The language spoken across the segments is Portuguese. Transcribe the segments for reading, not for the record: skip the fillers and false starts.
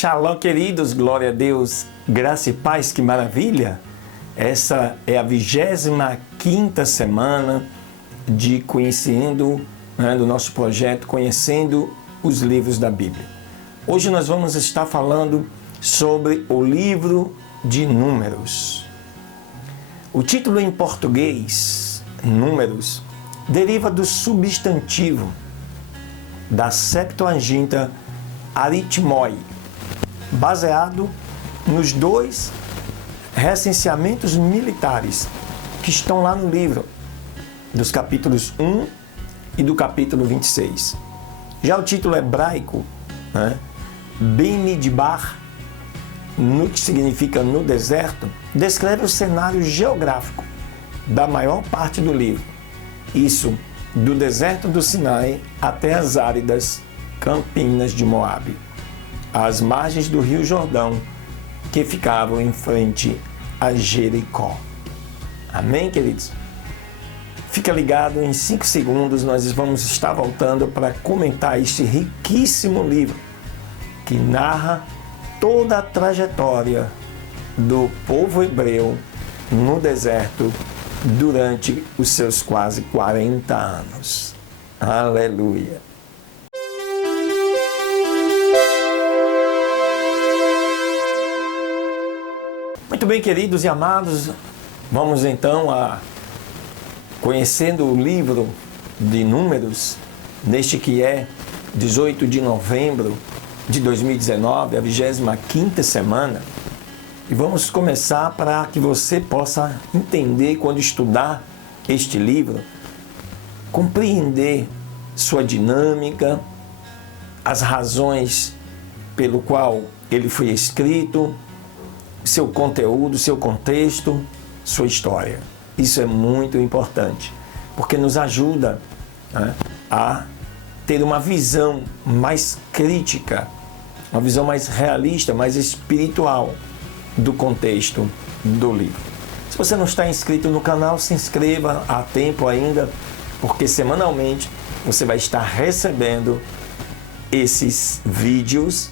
Shalom, queridos, glória a Deus, graça e paz, que maravilha! Essa é a 25ª semana de conhecendo, do nosso projeto, conhecendo os livros da Bíblia. Hoje nós vamos estar falando sobre o livro de Números. O título em português, Números, deriva do substantivo da Septuaginta aritmoi, baseado nos dois recenseamentos militares que estão lá no livro, dos capítulos 1 e do capítulo 26. Já o título hebraico, Bemidbar, no que significa no deserto, descreve o cenário geográfico da maior parte do livro. Isso do deserto do Sinai até as áridas campinas de Moabe, às margens do rio Jordão, que ficavam em frente a Jericó. Amém, queridos? Fica ligado, em 5 segundos nós vamos estar voltando para comentar este riquíssimo livro que narra toda a trajetória do povo hebreu no deserto durante os seus quase 40 anos. Aleluia! Muito bem, queridos e amados, vamos então a conhecendo o livro de Números, neste que é 18 de novembro de 2019, a 25ª semana, e vamos começar para que você possa entender, quando estudar este livro, compreender sua dinâmica, as razões pelo qual ele foi escrito, seu conteúdo, seu contexto, sua história. Isso é muito importante, porque nos ajuda a ter uma visão mais crítica, uma visão mais realista, mais espiritual do contexto do livro. Se você não está inscrito no canal, se inscreva, há tempo ainda, porque semanalmente você vai estar recebendo esses vídeos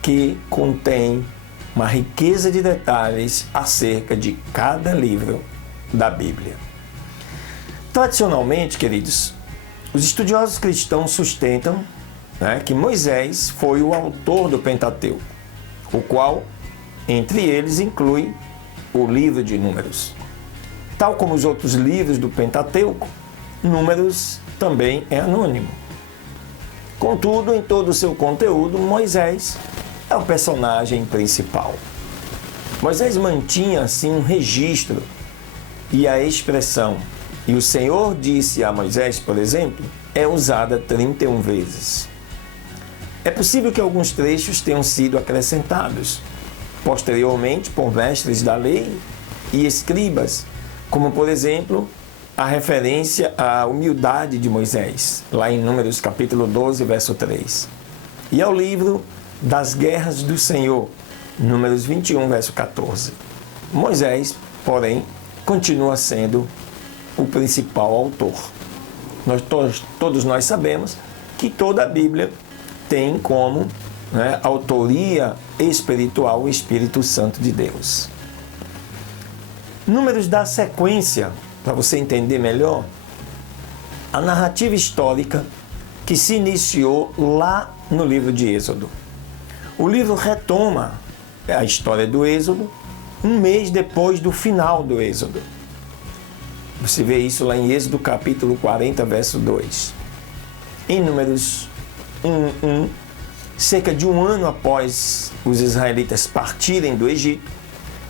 que contêm uma riqueza de detalhes acerca de cada livro da Bíblia. Tradicionalmente, queridos, os estudiosos cristãos sustentam que Moisés foi o autor do Pentateuco, o qual, entre eles, inclui o livro de Números. Tal como os outros livros do Pentateuco, Números também é anônimo. Contudo, em todo o seu conteúdo, Moisés é o personagem principal. Moisés mantinha, assim, um registro e a expressão "e o Senhor disse a Moisés", por exemplo, é usada 31 vezes. É possível que alguns trechos tenham sido acrescentados posteriormente por mestres da lei e escribas, como, por exemplo, a referência à humildade de Moisés, lá em Números capítulo 12, verso 3, e ao livro das guerras do Senhor, Números 21, verso 14. Moisés, porém, continua sendo o principal autor. Todos nós sabemos que toda a Bíblia tem como autoria espiritual o Espírito Santo de Deus. Números dá sequência, para você entender melhor, a narrativa histórica que se iniciou lá no livro de Êxodo. O livro retoma a história do Êxodo um mês depois do final do Êxodo. Você vê isso lá em Êxodo capítulo 40, verso 2. Em Números 1:1, cerca de um ano após os israelitas partirem do Egito,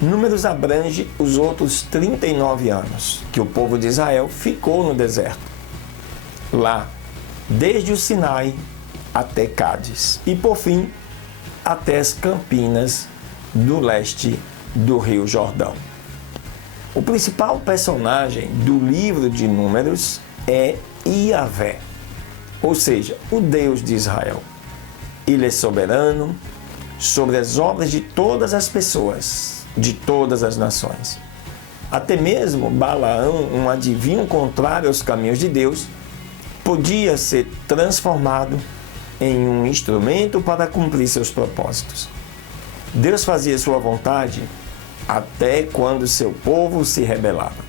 Números abrange os outros 39 anos que o povo de Israel ficou no deserto, lá desde o Sinai até Cádiz e, por fim, até as campinas do leste do rio Jordão. O principal personagem do livro de Números é Iavé, ou seja, o Deus de Israel. Ele é soberano sobre as obras de todas as pessoas, de todas as nações. Até mesmo Balaão, um adivinho contrário aos caminhos de Deus, podia ser transformado em um instrumento para cumprir seus propósitos. Deus fazia sua vontade até quando seu povo se rebelava,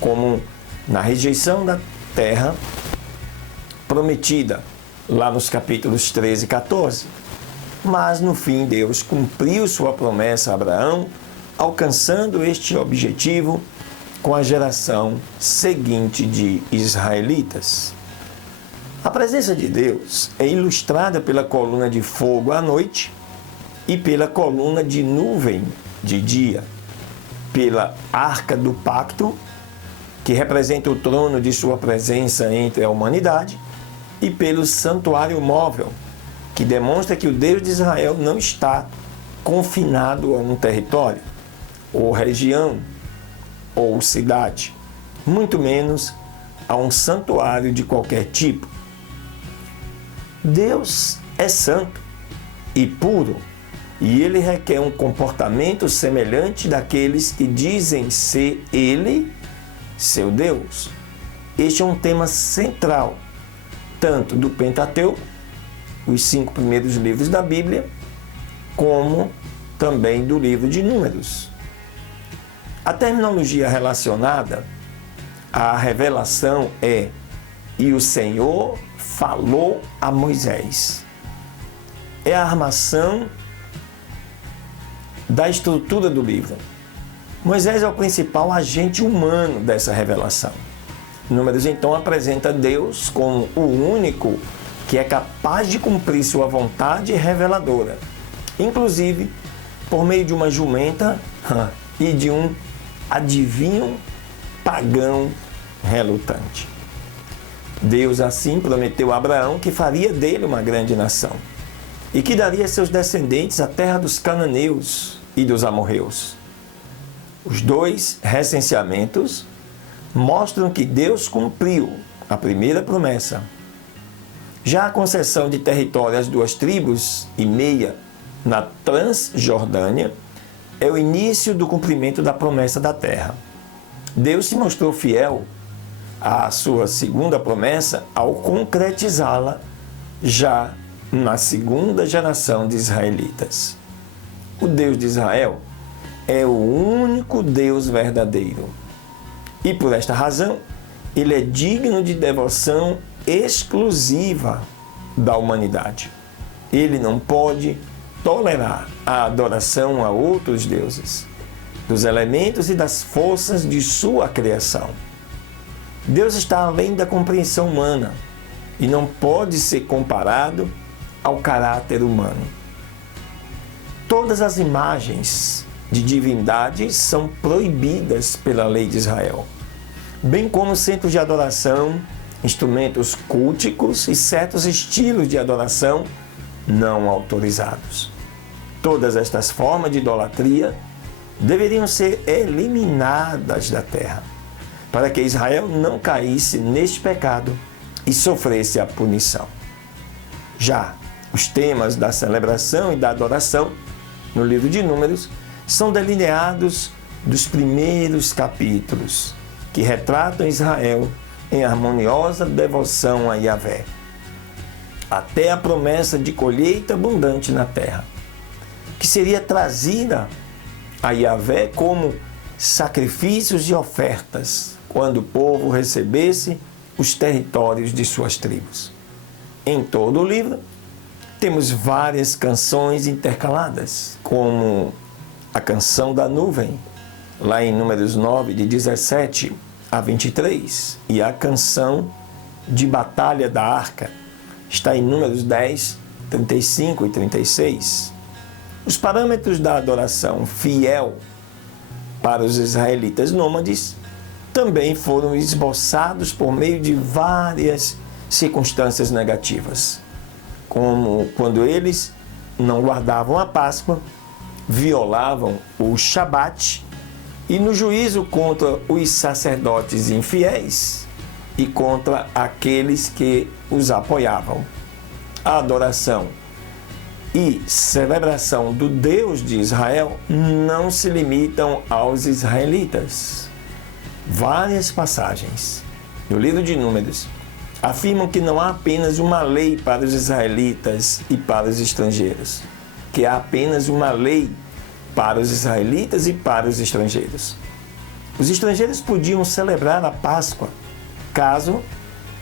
como na rejeição da terra prometida, lá nos capítulos 13 e 14. Mas no fim Deus cumpriu sua promessa a Abraão, alcançando este objetivo com a geração seguinte de israelitas. A presença de Deus é ilustrada pela coluna de fogo à noite e pela coluna de nuvem de dia, pela arca do pacto, que representa o trono de sua presença entre a humanidade, e pelo santuário móvel, que demonstra que o Deus de Israel não está confinado a um território, ou região, ou cidade, muito menos a um santuário de qualquer tipo. Deus é santo e puro, e ele requer um comportamento semelhante daqueles que dizem ser ele, seu Deus. Este é um tema central, tanto do Pentateuco, os 5 primeiros livros da Bíblia, como também do livro de Números. A terminologia relacionada à revelação é: e o Senhor falou a Moisés. É a armação da estrutura do livro. Moisés é o principal agente humano dessa revelação. Números então apresenta Deus como o único que é capaz de cumprir sua vontade reveladora, inclusive por meio de uma jumenta e de um adivinho pagão relutante. Deus assim prometeu a Abraão que faria dele uma grande nação e que daria a seus descendentes a terra dos cananeus e dos amorreus. Os dois recenseamentos mostram que Deus cumpriu a primeira promessa. Já a concessão de território às 2 tribos e meia na Transjordânia é o início do cumprimento da promessa da terra. Deus se mostrou fiel à sua segunda promessa ao concretizá-la já na segunda geração de israelitas. O Deus de Israel é o único Deus verdadeiro. E por esta razão, ele é digno de devoção exclusiva da humanidade. Ele não pode tolerar a adoração a outros deuses, dos elementos e das forças de sua criação. Deus está além da compreensão humana e não pode ser comparado ao caráter humano. Todas as imagens de divindade são proibidas pela lei de Israel, bem como centros de adoração, instrumentos culticos e certos estilos de adoração não autorizados. Todas estas formas de idolatria deveriam ser eliminadas da terra, para que Israel não caísse neste pecado e sofresse a punição. Já os temas da celebração e da adoração, no livro de Números, são delineados dos primeiros capítulos, que retratam Israel em harmoniosa devoção a Yahvé, até a promessa de colheita abundante na terra, que seria trazida a Yahvé como sacrifícios e ofertas, quando o povo recebesse os territórios de suas tribos. Em todo o livro, temos várias canções intercaladas, como a canção da nuvem, lá em Números 9, de 17 a 23, e a canção de batalha da arca, está em Números 10, 35 e 36. Os parâmetros da adoração fiel para os israelitas nômades também foram esboçados por meio de várias circunstâncias negativas, como quando eles não guardavam a Páscoa, violavam o Shabat, e no juízo contra os sacerdotes infiéis e contra aqueles que os apoiavam. A adoração e celebração do Deus de Israel não se limitam aos israelitas. Várias passagens no livro de Números afirmam que não há apenas uma lei para os israelitas e para os estrangeiros, que há apenas uma lei para os israelitas e para os estrangeiros. Os estrangeiros podiam celebrar a Páscoa caso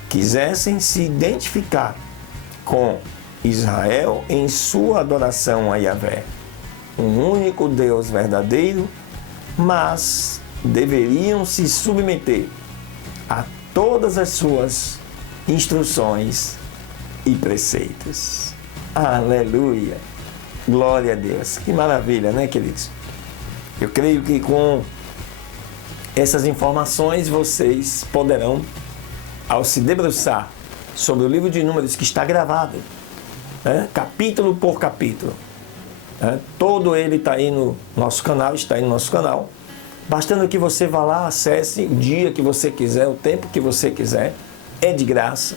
quisessem se identificar com Israel em sua adoração a Yahvé, um único Deus verdadeiro, mas deveriam se submeter a todas as suas instruções e preceitos. Aleluia! Glória a Deus! Que maravilha, né, queridos? Eu creio que com essas informações vocês poderão, ao se debruçar sobre o livro de Números que está gravado, capítulo por capítulo, todo ele está aí no nosso canal, bastando que você vá lá, acesse o dia que você quiser, o tempo que você quiser, é de graça,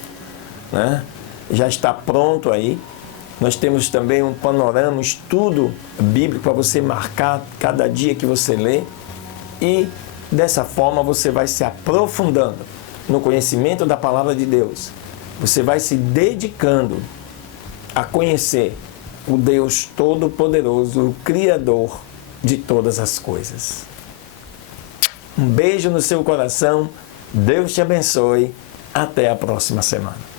já está pronto aí. Nós temos também um panorama, um estudo bíblico para você marcar cada dia que você lê, e dessa forma você vai se aprofundando no conhecimento da palavra de Deus. Você vai se dedicando a conhecer o Deus Todo-Poderoso, o Criador de todas as coisas. Um beijo no seu coração, Deus te abençoe, até a próxima semana.